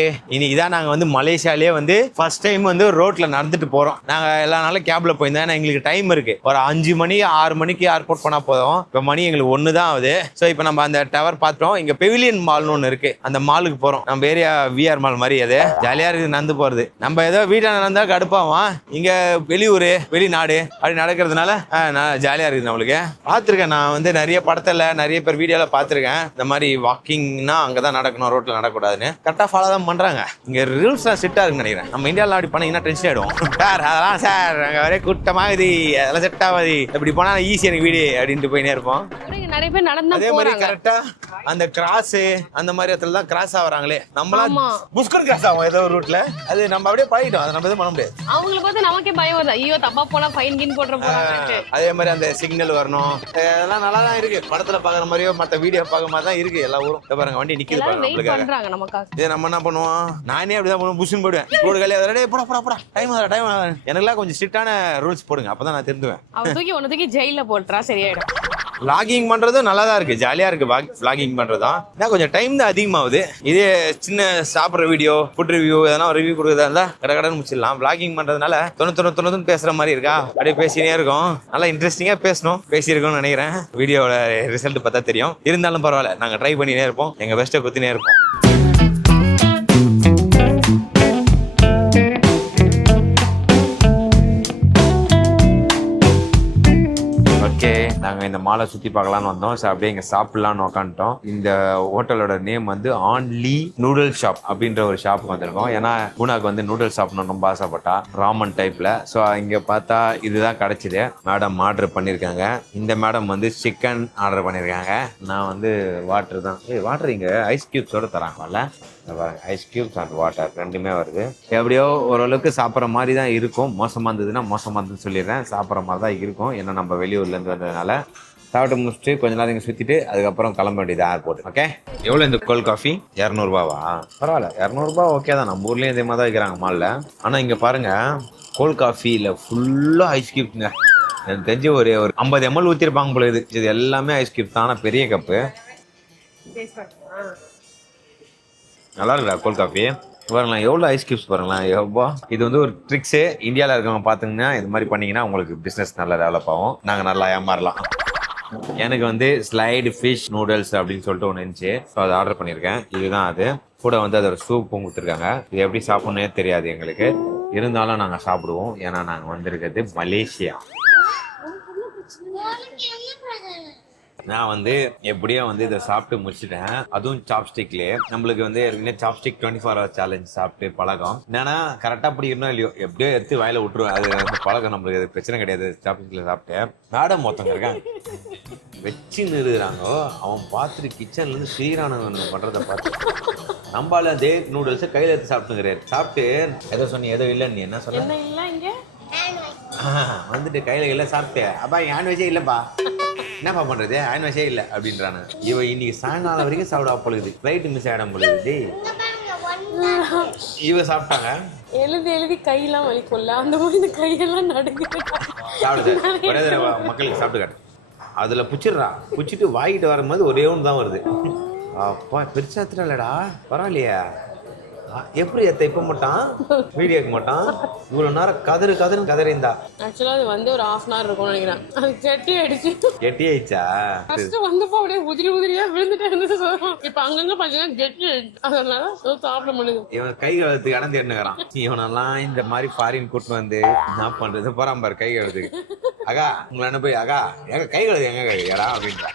இதான் நாங்கள் வந்து மலேசியாலே வந்து ஃபர்ஸ்ட் டைம் வந்து ரோட்டில் நடந்துட்டு போகிறோம். நாங்கள் எல்லா நாளும் கேபில் போயிருந்தோம், ஏன்னா எங்களுக்கு டைம் இருக்குது. ஒரு 5 மணி 6 மணிக்கு ஏர்போர்ட் போனால் போதும். இப்போ மணி எங்களுக்கு 1 தான் ஆகுது. ஸோ இப்போ நம்ம அந்த டவர் பார்த்துட்டோம். இங்கே பெவிலியன் மால்னு ஒன்று இருக்குது, அந்த மாலுக்கு போகிறோம். நம்ம ஏரியா விஆர் மால் மாதிரி அது ஜாலியாக இருக்குது நடந்து போகிறது. நம்ம ஏதோ வீட்டில் நடந்தால் கடுப்பாகும், இங்கே வெளியூர் வெளிநாடு அப்படி நடக்கிறதுனால ஜாலியாக இருக்குது நம்மளுக்கு. பார்த்துருக்கேன் நான் வந்து நிறைய படத்தில் நிறைய பேர் வீடியோவில் பார்த்துருக்கேன். இந்த மாதிரி வாக்கிங்னா அங்கே தான் நடக்கணும், ரோட்டில் நடக்கக்கூடாதுன்னு. கரெக்டாக ஃபாலோ தான் பண்றாங்க. இங்க ரூல்ஸ்லாம் ஸ்ட்ரிக்ட்டா இருக்குன்னு நினைக்கிறேன். நம்ம இந்தியாவில் அப்படி பண்ணீங்கன்னா டென்ஷன் ஆயிடும். சார் அதெல்லாம் சார் அங்கே ஒரே கூட்டமாகுது, அதெல்லாம் செட் ஆகாது, இப்படி போனா ஈஸி எனக்கு வீடு அப்படின்ட்டு போயினே இருப்போம். நிறைய பேர் நடந்து அதே மாதிரி கரெக்டா அந்த கிராஸ் அந்த மாதிரி இடத்துல தான் கிராஸ் ஆகுறாங்களே, நம்மளாம் புஷ்கர் கிராஸ் ஆகும் ஏதோ ஒரு ரூட்ல. அது நம்ம அப்படியே பழகிட்டோம், அதை நம்ம எதுவும் பண்ண முடியாது. அவங்களுக்கு பார்த்து நமக்கே பயம் வருது, ஐயோ தப்பா போனா ஃபைன் கின் போடுற போறாங்க. அதே மாதிரி அந்த சிக்னல் வரணும், அதெல்லாம் நல்லா தான் இருக்கு. படத்துல பாக்குற மாதிரியோ மற்ற வீடியோ பார்க்க மாதிரி தான் இருக்கு எல்லா ஊரும். பாருங்க வண்டி நிக்குது பாருங்க நமக்காக. இதே நம்ம என்ன பண்ணுவோம், நானே அப்படிதான் பண்ணுவோம், புஷ்னு போடுவேன். ரோடு காலி அதோட போடா டைம் எனக்குலாம் கொஞ்சம் ஸ்ட்ரிக்டான ரூல்ஸ் போடுங்க, அப்பதான் நான் திருந்துவேன். அவன் தூக்கி ஒன்னு தூக்கி ஜெயில போட்டுறா சரியாயிடும். வ்ளாகிங் பண்றதும் நல்லா தான் இருக்கு, ஜாலியா இருக்கு. வ்ளாகிங் பண்றதும் ஏன்னா கொஞ்சம் டைம் தான் அதிகமாகுது. இதே சின்ன சாப்பிட்ற வீடியோ, ஃபுட் ரிவ்யூ எதனா ரிவ்யூ கொடுக்குறதா இருந்தா கடன்னு முடிச்சிடலாம். வ்ளாகிங் பண்றதுனால தொண்ணூறு பேசுற மாதிரி இருக்கா, அப்படியே பேசினே இருக்கும். நல்லா இன்ட்ரெஸ்டிங்கா பேசியிருக்கோம்னு நினைக்கிறேன். வீடியோட ரிசல்ட் பார்த்தா தெரியும். இருந்தாலும் பரவாயில்ல, நாங்க ட்ரை பண்ணினே இருப்போம், எங்க பெஸ்ட்டை குத்தினே இருப்போம். ஓகே, நாங்க இந்த மாலை சுத்தி பார்க்கலாம்னு வந்தோம். ஸோ அப்படியே இங்க சாப்பிடலாம்னு உட்காந்துட்டோம். இந்த ஹோட்டலோட நேம் வந்து ஆன்லி நூடுல் ஷாப் அப்படின்ற ஒரு ஷாப்புக்கு வந்திருக்கோம். ஏன்னா குணாக்கு வந்து நூடுல் சாப்பிடணும்னு ரொம்ப ஆசைப்பட்டா, ராமன் டைப்ல. ஸோ இங்க பார்த்தா இதுதான் கிடைச்சிது. மேடம் ஆர்டர் பண்ணியிருக்காங்க. இந்த மேடம் வந்து சிக்கன் ஆர்டர் பண்ணியிருக்காங்க. நான் வந்து வாட்டர் தான். வாட்டர் இங்க ஐஸ் கியூப்ஸோட தராங்கல்ல, ஐஸ் கியூப்ஸ் அண்ட் வாட்டர் ரெண்டுமே வருது. எப்படியோ ஓரளவுக்கு சாப்பிட்ற மாதிரி தான் இருக்கும். மோசமாக இருந்ததுன்னா மோசமாக இருந்ததுன்னு சொல்லிடுறேன். சாப்பிட்ற மாதிரி தான் இருக்கும், ஏன்னா நம்ம வெளியூர்லேருந்து வந்ததுனால. சாப்பிட்டு முடிச்சுட்டு கொஞ்ச நேரம் இங்கே சுற்றிட்டு அதுக்கப்புறம் கிளம்ப வேண்டியது ஏர்போர்ட். ஓகே, எவ்வளோ இந்த கோல்ட் காஃபி? 200 ரூபாவா? பரவாயில்ல, 200 ரூபா ஓகே தான். நம்ம ஊர்லேயும் இதே மாதிரி தான் வைக்கிறாங்க மாலில். ஆனால் இங்கே பாருங்க, கோல்ட் காஃபியில் ஃபுல்லாக ஐஸ் கியூப்ங்க. எனக்கு தெரிஞ்சு ஒரு 50 ml ஊற்றிருப்பாங்க போல. இது எல்லாமே ஐஸ் கியூப் தான், ஆனால் பெரிய கப்பு. நல்லா இருக்குடா கோல்ட் காஃபி. பாருங்களேன் எவ்வளோ ஐஸ் கியூப்ஸ் பாருங்களேன், எவ்வளோ. இது வந்து ஒரு ட்ரிக்ஸு. இந்தியாவில் இருக்கவங்க பார்த்துங்கன்னா இது மாதிரி பண்ணிங்கன்னா உங்களுக்கு பிஸ்னஸ் நல்லா டெவலப் ஆகும், நாங்கள் நல்லா ஏமாறலாம். எனக்கு வந்து ஸ்லைடு ஃபிஷ் நூடுல்ஸ் அப்படின்னு சொல்லிட்டு ஒன்று இருந்துச்சு. ஸோ அதை ஆர்டர் பண்ணியிருக்கேன். இதுதான் அது. கூட வந்து அதோட சூப்பும் கொடுத்துருக்காங்க. இது எப்படி சாப்பிட்ணுன்னே தெரியாது எங்களுக்கு, இருந்தாலும் நாங்கள் சாப்பிடுவோம். ஏன்னா நாங்கள் வந்திருக்கிறது மலேசியா. நான் வந்து எப்படியோ வந்து இதை சாப்பிட்டு முடிச்சுட்டேன், அதுவும் சாப்ஸ்டிக்லேயே. நம்மளுக்கு வந்து ஏற்கனவே சாப்ஸ்டிக் 24 hour சேலஞ்ச் சாப்பிட்டு பழக்கம். என்னன்னா கரெக்டாக பிடிக்கணும் இல்லையோ எப்படியோ எடுத்து வாயில விட்டுருவேன். அது அந்த பழக்கம் நம்மளுக்கு, அது பிரச்சனை கிடையாது. சாப்ஸ்டிக்ல சாப்பிட்டேன். மேடம் மொத்தங்க இருக்காங்க வச்சு நிறுகிறாங்கோ. அவன் பார்த்துட்டு கிச்சன்லேருந்து ஸ்ரீரானவன் பண்ணுறதை பார்த்து நம்மளால அதே நூடுல்ஸை கையில் எடுத்து சாப்பிட்டுங்கிறாரு. சாப்பிட்டு ஏதோ சொன்னி ஏதோ இல்லைன்னு என்ன சொன்ன வந்துட்டு கையில் இல்லை சாப்பிட்டேன். அப்பா ஹேண்ட்வேஜே இல்லைப்பா, என்னப்பா பண்றது, ஹேண்ட்வேஷே இல்லை அப்படின்றானு. இவன் இன்னைக்கு சாயங்காலம் வரைக்கும் சாப்பிட பொழுது ஃப்ளைட் மிஸ் ஆகிடும் பொழுது. இவ சாப்பிட்டாங்க. எழுதி எழுதி கையெல்லாம் வலிக்கும்ல, அந்த மாதிரி இந்த கையெல்லாம் நடுங்குது. சாப்பிடுது ஒரே தடவை மக்களுக்கு சாப்பிட்டு காட்டு. அதுல புச்சிடுறா, புச்சிட்டு வாங்கிட்டு வரும்போது ஒரே ஒன்று தான் வருது. அப்பா பெருசா இல்லடா, பரவாயில்லையா? எப்படி இப்ப மாட்டான் வீடியோக்கு மாட்டான், இவ்வளவு நேரம் கதறிந்தா. ஆக்சுவலா அது வந்து ஒரு 1/2 hour இருக்கும்னு நினைக்கிறேன். அது கெட்டி ஆயிடுச்சா ஃபர்ஸ்ட் வந்தப்போ அப்படியே உதிரியா விழுந்துட்டே இருந்தது. இப்ப அங்கங்க பாத்தீங்கன்னா கெட்டி ஆயிடுச்சு, அதனால சாப்பிட முடியுது. இவன் கை கழுத்துக்கு இடம் தேடினுக்கிறான். இவனெல்லாம் இந்த மாதிரி ஃபாரின் கூட்டு வந்து என்ன பண்றது போறான் பாரு கை கழுத்துக்கு. அக்கா உங்களை என்ன போய் அக்கா எங்க கை கழுது எங்க கழுதியாடா அப்படின்றா.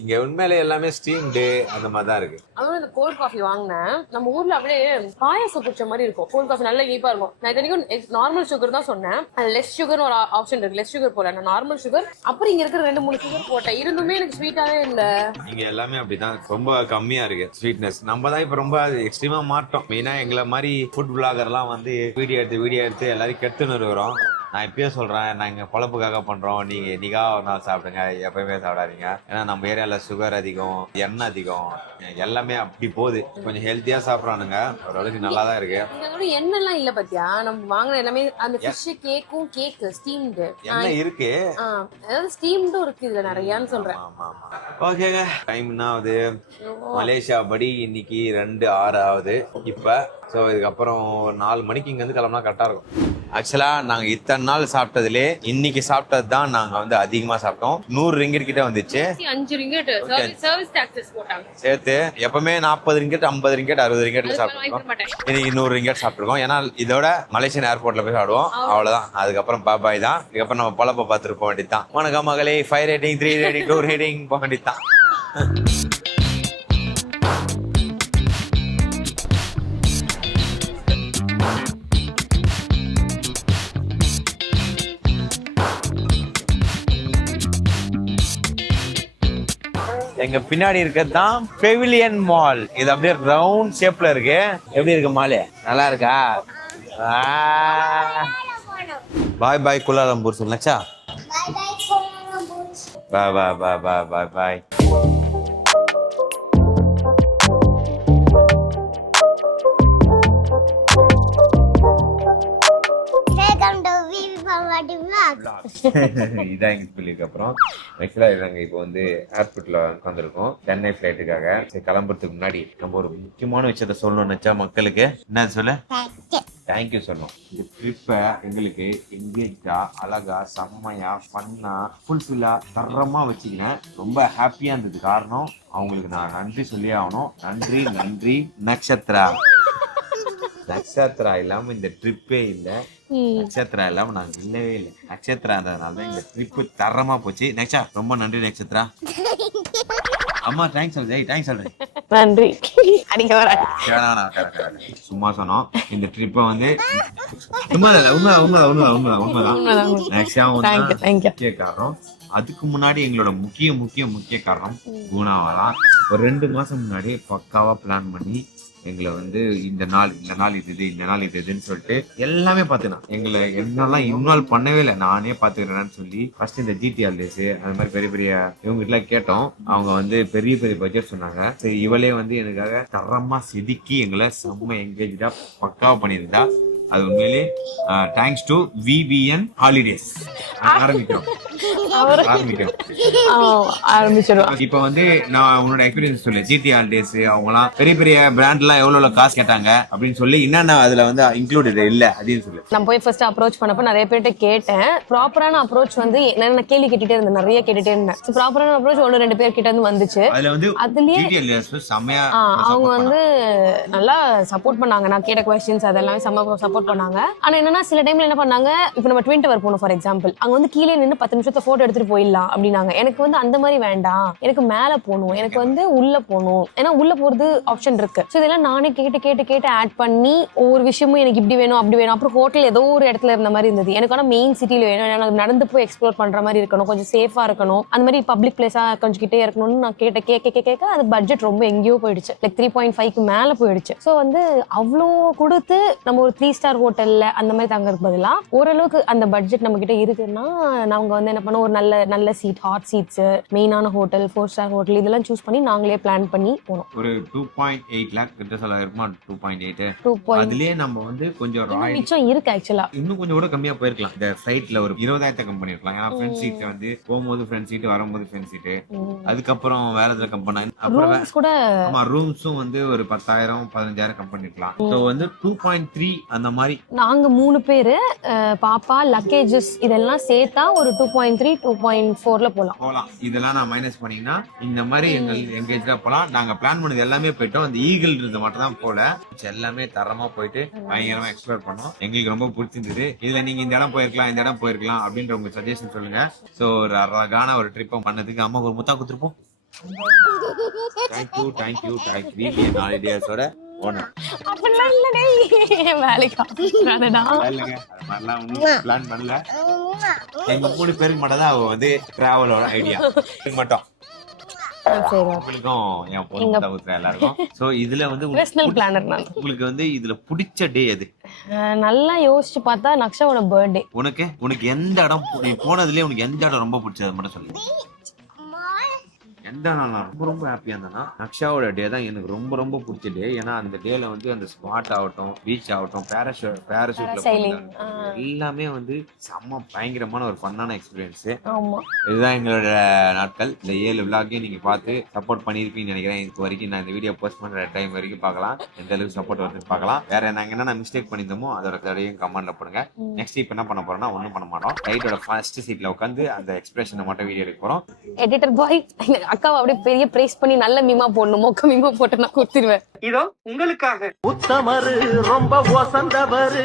இங்க உண்மையிலே எல்லாமே ஸ்டீம்டு அந்த மாதிரி தான் இருக்கு. அதுவும் இந்த கோல்ட் காஃபி வாங்கினேன், நம்ம ஊர்ல அப்படியே பாயாசம் குடிச்ச மாதிரி இருக்கும். கோல்ட் காஃபி நல்ல இனிப்பா இருக்கும். நான் இத்தனைக்கும் நார்மல் சுகர் தான் சொன்னேன், அது லெஸ் சுகர் ஒரு ஆப்ஷன் இருக்கு. லெஸ் சுகர் போல, நான் நார்மல் சுகர் அப்புறம் இங்க இருக்கிற 2-3 சுகர் போட்டேன். இருந்துமே எனக்கு ஸ்வீட்டாவே இல்ல. இங்க எல்லாமே அப்படிதான், ரொம்ப கம்மியா இருக்கு ஸ்வீட்னஸ். நம்ம தான் இப்ப ரொம்ப எக்ஸ்ட்ரீமா மாட்டோம். மெயினா எங்களை மாதிரி ஃபுட் பிளாகர்லாம் வந்து வீடியோ எடுத்து எல்லாரையும் கெடுத்துன்னு இருக்கிறோம். நான் இப்பயே சொல்றேன், நாங்க பொழப்புக்காக பண்றோம். நீங்க என்னைக்காக ஒரு நாள் சாப்பிடுங்க, எப்பயுமே சாப்பிடாதீங்க. ஏன்னா நம்ம ஏரியால சுகர் அதிகம், எண்ணெய் அதிகம், எல்லாமே அப்படி போகுது. கொஞ்சம் ஹெல்த்தியா சாப்பிட்றானுங்க, ஓரளவுக்கு நல்லா தான் இருக்கு. எண்ணெய் எல்லாம் இல்ல பாத்தியா, நம்ம வாங்குற எல்லாமே அந்த ஃபிஷ் கேக்கும் கேக் ஸ்டீம்டு எண்ணெய் இருக்கு, அதாவது ஸ்டீம்டும் இருக்கு இதுல நிறையான்னு சொல்றேன். ஆமா ஆமா. ஓகேங்க, டைம் என்ன ஆகுது? மலேசியா படி இன்னைக்கு 2:06 ஆகுது இப்ப. ஸோ இதுக்கப்புறம் 4 மணிக்கு இங்க இருந்து கிளம்புனா கரெக்டா இருக்கும். ஆக்சுவலா நாங்க இத்தனை நாள் சாப்பிட்டதுலே இன்னைக்கு சாப்பிட்டது தான் நாங்க வந்து அதிகமா சாப்பிட்டோம். 100 ரிங்கிட் கிட்ட வந்துச்சு. 5 ரிங்கிட் சர்வீஸ் டாக்ஸஸ் போட்டாங்க சேர்த்து. எப்பவுமே 40 ரிங்கிட், 50 ரிங்கிட், 60 ரிங்கிட்ல சாப்பிட்டுருக்கோம். இன்னைக்கு 100 ரிங்கிட் சாப்பிட்டுருக்கோம். ஏன்னா இதோட மலேசியன் ஏர்போர்ட்ல போய் சாப்பிடுவோம், அவ்வளவுதான். அதுக்கப்புறம் பாபாய் தான். இதுக்கப்புறம் நம்ம பொழப்ப பார்த்துட்டு போக வேண்டியதுதான். வணக்கம் மகளே, 5 ரேட்டிங், 3 ரேட்டிங், 2 ரேட்டிங் போக வேண்டியதுதான். எங்க பின்னாடி இருக்கிறது தான் பெவிலியன் மால். இது அப்படியே ரவுண்ட் ஷேப்ல இருக்கு. எப்படி இருக்கு மால்? நல்லா இருக்கா? பாய் பாய் குலாலம்பூர் சொல்லுச்சா? பாய் பாய் பாய் பாய் பாய் பாய். இதான் எங்க சொல்லிருக்கு. அப்புறம் ஆக்சுவலா நாங்க இப்போ வந்து ஏர்போர்ட்ல உட்காந்துருக்கோம் சென்னை ஃபிளைட்டுக்காக. சரி, கிளம்புறதுக்கு முன்னாடி நம்ம ஒரு முக்கியமான விஷயத்த சொல்லணும்னு நினைச்சா மக்களுக்கு. என்ன சொல்ல? தேங்க்யூ சொல்லணும். இந்த ட்ரிப்பை எங்களுக்கு எங்கேஜா, அழகா, செம்மையா, ஃபன்னா, ஃபுல்ஃபில்லா, தரமா வச்சுக்கினேன். ரொம்ப ஹாப்பியா இருந்தது. காரணம் அவங்களுக்கு நான் நன்றி சொல்லியே ஆகணும். நன்றி நன்றி நட்சத்திரா. நட்சத்திரா இல்லாம இந்த ட்ரிப்பே இல்லை. நட்சத்திரா இல்லாம நாங்க இல்லவே இல்லை. நட்சத்திரான்றதுனால இந்த ட்ரிப்பு தரமா போச்சு. நெக்ஸ்டா ரொம்ப நன்றி நட்சத்திரா. அம்மா தேங்க்ஸ் சொல்றேன். தேங்க்ஸ் சொல்றேன். நன்றி. அடிக்க வர சும்மா சொன்னோம். இந்த ட்ரிப்பை வந்து உண்மைதான். முக்கிய காரணம், அதுக்கு முன்னாடி எங்களோட முக்கிய காரணம் குணாவெல்லாம் ஒரு 2 மாசம் முன்னாடி பக்காவா பிளான் பண்ணி எங்களை வந்து இந்த நாள் இதுன்னு சொல்லிட்டு எல்லாமே பாத்துனா எங்களை என்னெல்லாம் இன்வால்வ் பண்ணவே இல்லை. நானே பாத்துக்கிறேன்னு சொல்லி ஃபர்ஸ்ட் இந்த ஜிடிஆர் டேஸ் அது மாதிரி பெரிய இவங்க கிட்ட கேட்டோம். அவங்க வந்து பெரிய பட்ஜெட் சொன்னாங்க. சரி, இவளே வந்து எனக்காக தரமா செதுக்கி எங்களை செம்ம என்கேஜா பக்காவா பண்ணியிருந்தா. அது உண்மையிலே தேங்க்ஸ் டு VBN ஹாலிடேஸ். ஆரம்பிக்கிறோம். இப்ப வந்து நான் உன்னோட எக்ஸ்பீரியன்ஸ் சொல்லு. ஜிடி ஹாலிடேஸ் அவங்கலாம் பெரிய பிராண்ட் எல்லாம் எவ்வளவு காசு கேட்டாங்க அப்படின்னு சொல்லி என்னென்ன அதுல வந்து இன்க்ளூடட் இல்ல அப்படின்னு சொல்லு. நான் போய் ஃபர்ஸ்ட் அப்ரோச் பண்ணப்ப நிறைய பேர்ட்ட கேட்டேன். ப்ராப்பரான அப்ரோச் வந்து நான் கேள்வி கேட்டுட்டே இருந்தேன், நிறைய கேட்டுட்டே இருந்தேன். ப்ராப்பரான அப்ரோச் 1-2 பேர் கிட்ட இருந்து வந்துச்சு. அதுல வந்து அதுலயே செம்மையா அவங்க வந்து நல்லா சப்போர்ட் பண்ணாங்க. நான் கேட்ட கொஸ்டின்ஸ் அதெல்லாம் செம்ம சப்போர்ட் பண்ணாங்க. ஆனா என்னன்னா சில டைம்ல என்ன பண்ணாங்க, இப்ப நம்ம ட்வின் டவர் போனோம் ஃபார் எக்ஸாம்பிள், அங்க வந்து கீழே நின்று 10 நிமிஷத்துல போட்டோ எடுத்துட்டு போயிடலாம் அப்படின்னாங்க. எனக்கு வந்து அந்த மாதிரி வேண்டாம், எனக்கு மேல போகணும், எனக்கு வந்து உள்ள போகணும். ஏன்னா உள்ள போறது ஆப்ஷன் இருக்கு. ஸோ இதெல்லாம் நானே கேட்டு ஆட் பண்ணி ஒவ்வொரு விஷயமும் எனக்கு இப்படி வேணும் அப்படி வேணும். அப்புறம் ஹோட்டல் ஏதோ ஒரு இடத்துல இருந்த மாதிரி இருந்தது. எனக்கு ஆனா மெயின் சிட்டில வேணும், எனக்கு நடந்து போய் எக்ஸ்ப்ளோர் பண்ற மாதிரி இருக்கணும், கொஞ்சம் சேஃபா இருக்கணும், அந்த மாதிரி பப்ளிக் பிளேஸா கொஞ்சம் கிட்டே இருக்கணும்னு நான் கேட்க அது பட்ஜெட் ரொம்ப எங்கேயோ போயிடுச்சு. லைக் 3.5க்கு மேல போயிடுச்சு. ஸோ வந்து அவ்வளோ கொடுத்து நம்ம ஒரு 3 ஸ்டார் ஹோட்டல்ல அந்த மாதிரி தங்கறதுக்கு பதிலா ஓரளவுக்கு அந்த பட்ஜெட் நம்ம கிட்ட இருக்குன்னா நாங்க வந்து என்ன பண்ணோம், ஒரு நல்ல நல்ல சீட், ஹாட் சீட்ஸ், மெயினான ஹோட்டல், 4 ஸ்டார் ஹோட்டல் இதெல்லாம் சூஸ் பண்ணி நாங்களே பிளான் பண்ணி போனோம். ஒரு 2.8 lakh கிட்ட செலவு இருக்குமா? 2.8. 2. அதுலயே நம்ம வந்து கொஞ்சம் ராயல் மிச்சம் இருக்கு ஆக்சுவலா. இன்னும் கொஞ்சம் கூட கம்மியா போயிருக்கலாம். இந்த ஃபிளைட்ல ஒரு 20,000 கம்மி பண்ணிருக்கலாம். ஏன்னா ஃப்ரண்ட் சீட் வந்து போகும்போது ஃப்ரண்ட் சீட், வரும்போது ஃப்ரண்ட் சீட், அதுக்கப்புறம் வேற எதுல கம் பண்ணா அப்புறம் ரூம்ஸ் கூட ஆமா ரூம்ஸும் வந்து ஒரு 10,000 15,000 கம் பண்ணிருக்கலாம். சோ வந்து 2.3 அந்த மாதிரி. நாங்க 3 பேரு பாப்பா லக்கேஜஸ் இதெல்லாம் சேர்த்தா ஒரு 2.3 2.4ல போலாம். இதெல்லாம் நான் மைனஸ் பண்ணீங்கன்னா இந்த மாதிரி எங்கேஜா போலாம். நாங்க பிளான் பண்ணது எல்லாமே போயிட்டோம். அந்த ஈகிள் இருந்த மட்டும் தான் போல. எல்லாமே தரமா போயிட்டு பயங்கரமா எக்ஸ்ப்ளோர் பண்ணோம். எங்களுக்கு ரொம்ப பிடிச்சிருந்தது. இதுல நீங்க இந்த இடம் போயிருக்கலாம், இந்த இடம் போயிருக்கலாம் அப்படின்ற உங்க சஜஷன் சொல்லுங்க. சோ ஒரு அழகான ஒரு ட்ரிப்பை பண்ணதுக்கு அம்மாக்கு ஒரு முத்தா கொடுத்துருப்போம். தேங்க்யூ வீக்கெண்ட் ஹாலிடேஸோட ஓனர். அப்படிலாம் இல்லடே, வேலைக்கு ஆகாதடா. இல்லங்க அது மாதிரிலாம் ஒன்றும் பிளான் பண்ணல. எங்க 3 பேருக்கு மட்டும் தான் வந்து டிராவலோட ஐடியா மட்டும். உங்களுக்கும் என் பொண்ணு தவிர்த்து எல்லாருக்கும். சோ இதுல வந்து பர்சனல் பிளானர் நான். உங்களுக்கு வந்து இதுல பிடிச்ச டே எது? நல்லா யோசிச்சு பார்த்தா நக்ஷாவோட பர்த்டே. உனக்கு எந்த இடம் நீ போனதுலயே உனக்கு எந்த இடம் ரொம்ப பிடிச்சது மட்டும் சொல்லு. எந்த நாள் நான் ரொம்ப ஹாப்பியா இருந்தேன்னா நக்ஷாவோட டே தான் எனக்கு ரொம்ப பிடிச்ச டே. ஏன்னா அந்த டேல வந்து அந்த ஸ்பாட் ஆகட்டும், பீச் ஆகட்டும், பேராஷூட்ல எல்லாமே வந்து செம்ம பயங்கரமான ஒரு ஃபன்னான எக்ஸ்பீரியன்ஸ். இதுதான் எங்களோட நாட்கள். இந்த 7 விளாகையும் நீங்க பார்த்து சப்போர்ட் பண்ணிருப்பீங்கன்னு நினைக்கிறேன். இது வரைக்கும் நான் இந்த வீடியோ போஸ்ட் பண்ற டைம் வரைக்கும் பார்க்கலாம் எந்த அளவுக்கு சப்போர்ட் வருதுன்னு பார்க்கலாம். வேற நாங்க என்ன மிஸ்டேக் பண்ணியிருந்தோமோ அதோட கதையும் கமெண்ட்ல போடுங்க. நெக்ஸ்ட் இப்ப என்ன பண்ண போறோம்னா ஒன்றும் பண்ண மாட்டோம். ரைட்டோட ஃபர்ஸ்ட் சீட்ல உட்காந்து அந்த எக்ஸ்பிரஷனை மட்டும் வீடியோ எடுக்க போறோம். எடிட்டர் பாய் அக்காவை அப்படியே பெரிய பிரைஸ் பண்ணி நல்ல மீமா போடணும். மொக்க மீமா போட்டு நான் கொடுத்துருவேன். இதோ உங்களுக்காக உத்தமரு ரொம்ப வசந்தவரு.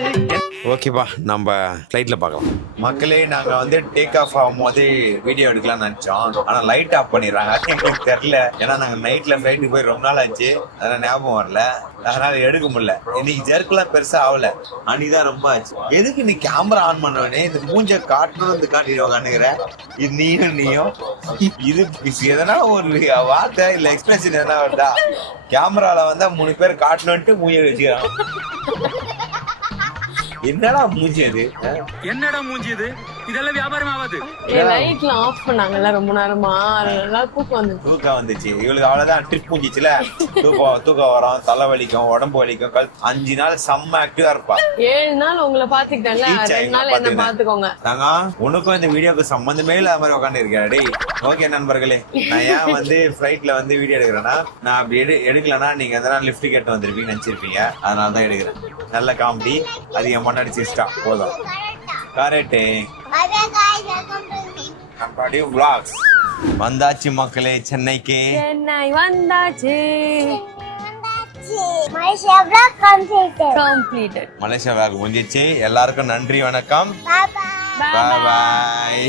ஓகேப்பா, நம்ம ஃப்ளைட்ல பார்க்கலாம். மக்களே, நாங்க வந்து டேக் ஆஃப் ஆகும் போது வீடியோ எடுக்கலாம்னு நினைச்சோம். ஆனா லைட் ஆஃப் பண்ணிடுறாங்க. எங்களுக்கு தெரியல. ஏன்னா நாங்க நைட்ல ஃப்ளைட்டுக்கு போய் ரொம்ப நாள் ஆச்சு. அதெல்லாம் ஞாபகம் வரல. அதனால எடுக்க முடியல. இன்னைக்கு ஜெர்க்கெல்லாம் பெருசா ஆகல. அன்னைக்குதான் ரொம்ப ஆச்சு. எதுக்கு நீ கேமரா ஆன் பண்ணவனே இந்த மூஞ்ச காட்டணும் காட்டிடுவாங்கன்னுங்கிற. இது நீயும் இது எதனா ஒரு வார்த்தை இல்ல எக்ஸ்பிரஷன் எதனா வருதா? கேமரால வந்தா 3 பேர் காட்டணும்ட்டு மூஞ்ச வச்சுக்கிறான். என்னடா மூஞ்சி அது? என்னடா மூஞ்சி இது? இதெல்லாம் வியாபாரம் ஆகாது. லைட்ல ஆஃப் பண்ணாங்கல்ல ரொம்ப நேரமா. நல்லா தூக்கம் வந்துச்சு. இவளுக்கு அவ்வளவுதான் ட்ரிப் முடிஞ்சிச்சுல. தூக்கம் வரும், தலை வலிக்கும், உடம்பு வலிக்கும். 5 நாள் செம்ம ஆக்டிவா இருப்பா. 7 நாள் உங்களை பாத்துக்கிட்டாங்க. 2 நாள் என்ன பாத்துக்கோங்க. நாங்க உனக்கும் இந்த வீடியோக்கு சம்பந்தமே இல்லாத மாதிரி உட்காந்து இருக்கேன். ஓகே நண்பர்களே, நான் ஏன் வந்து ஃபிளைட்ல வந்து வீடியோ எடுக்கிறேன்னா, நான் அப்படி எடுக்கலன்னா நீங்க எதனா லிஃப்ட் கேட்டு வந்திருப்பீங்க நினைச்சிருப்பீங்க. அதனாலதான் எடுக்கிறேன். நல்ல காமெடி. அது என் முன்னாடி சிஸ்டா போதும். கரெக்டே. வந்தாச்சு மக்களே, சென்னைக்கு. சென்னை வந்தாச்சு. மலேசியா விளாக் முடிஞ்சிச்சு. எல்லாருக்கும் நன்றி, வணக்கம். பாய்.